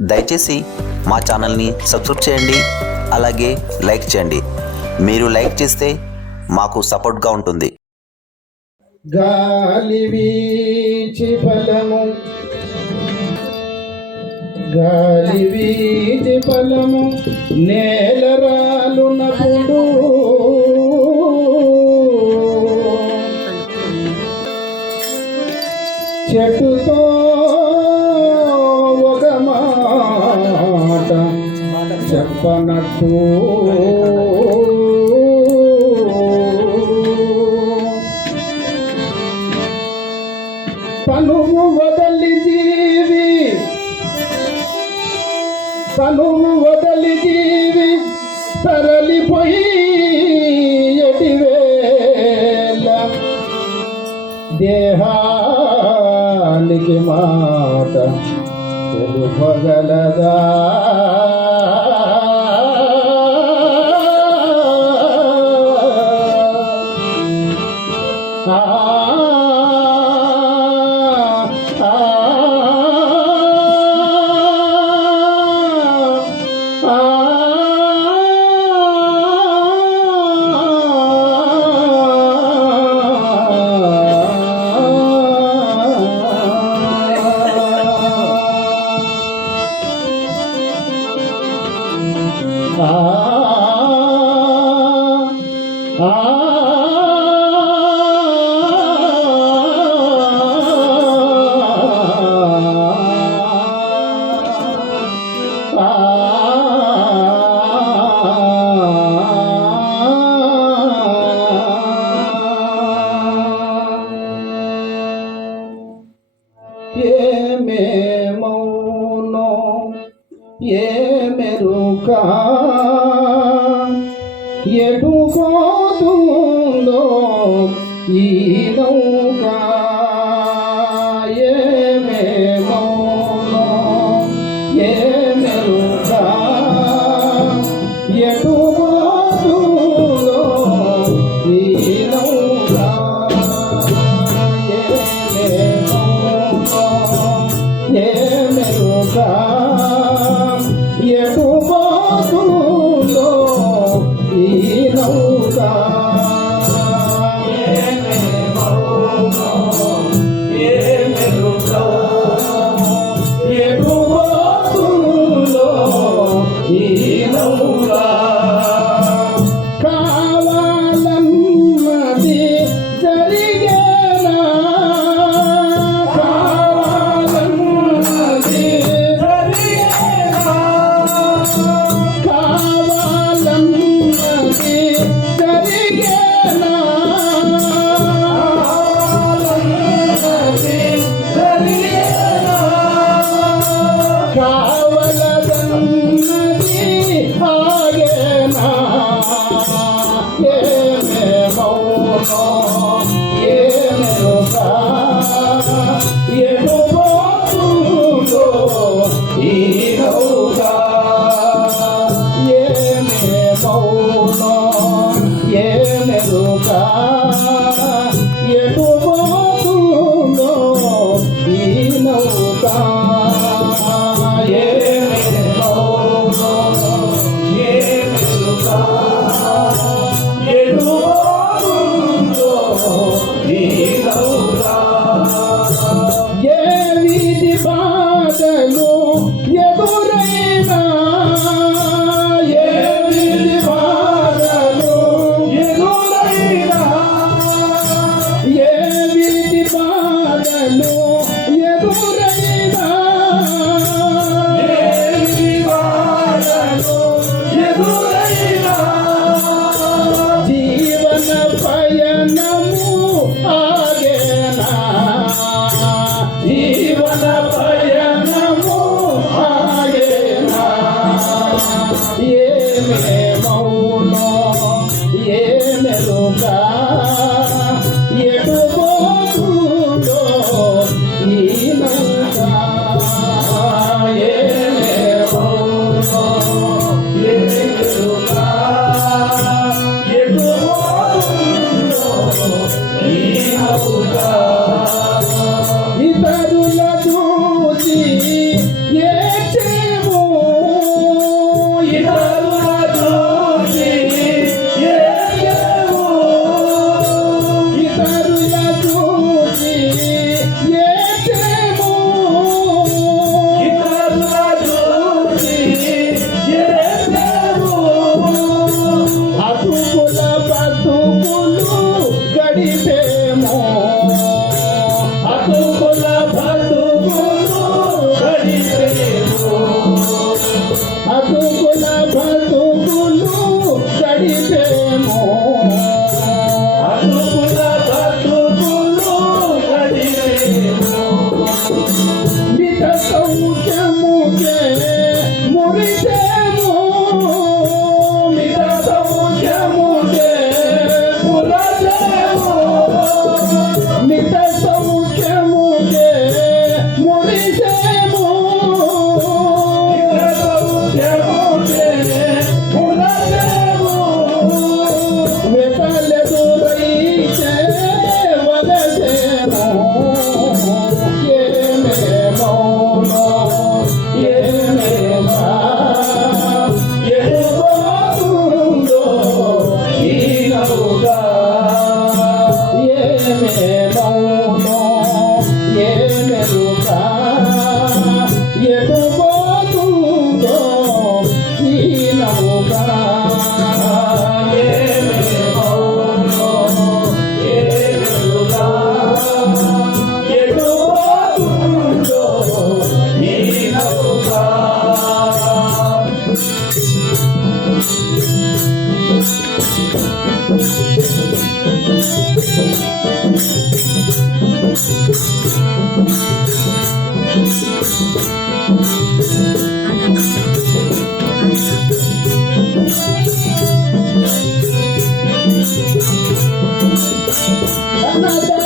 దయచేసి మా ఛానల్ని సబ్స్క్రైబ్ చేయండి అలాగే లైక్ చేయండి. మీరు లైక్ చేస్తే మాకు సపోర్ట్గా ఉంటుంది. గాలి వీచి ఫలము. గాలి వీచి ఫలము నేల చెట్టుతో చెప్పనట్టు తనువు వదలి జీవి. తనువు వదలి జీవి. తరలిపోయి ఎటివేళ దేహానికి మాట తెలుపగలదా? का nada.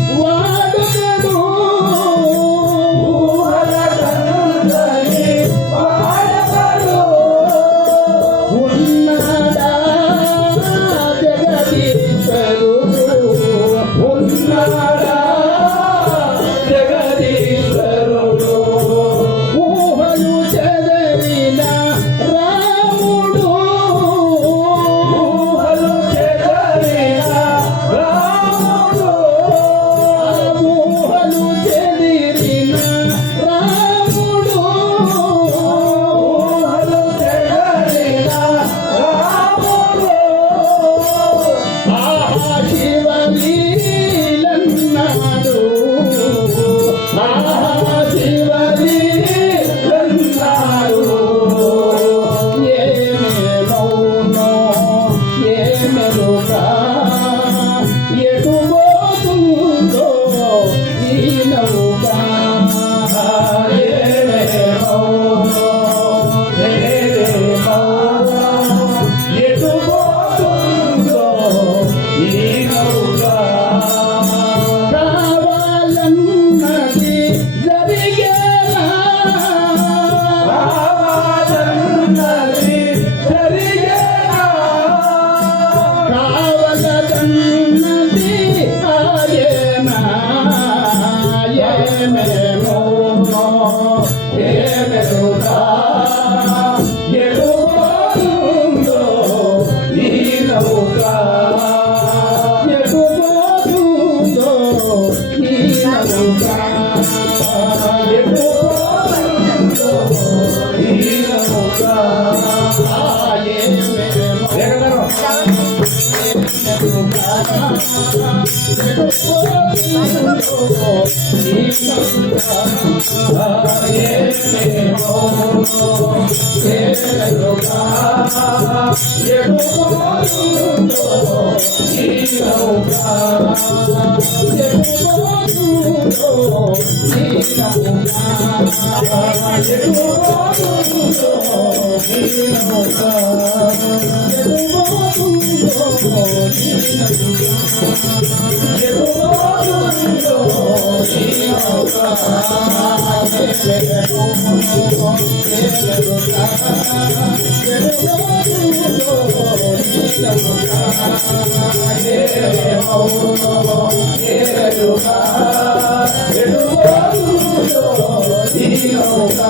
Oh, ఏలుగా వేగంగా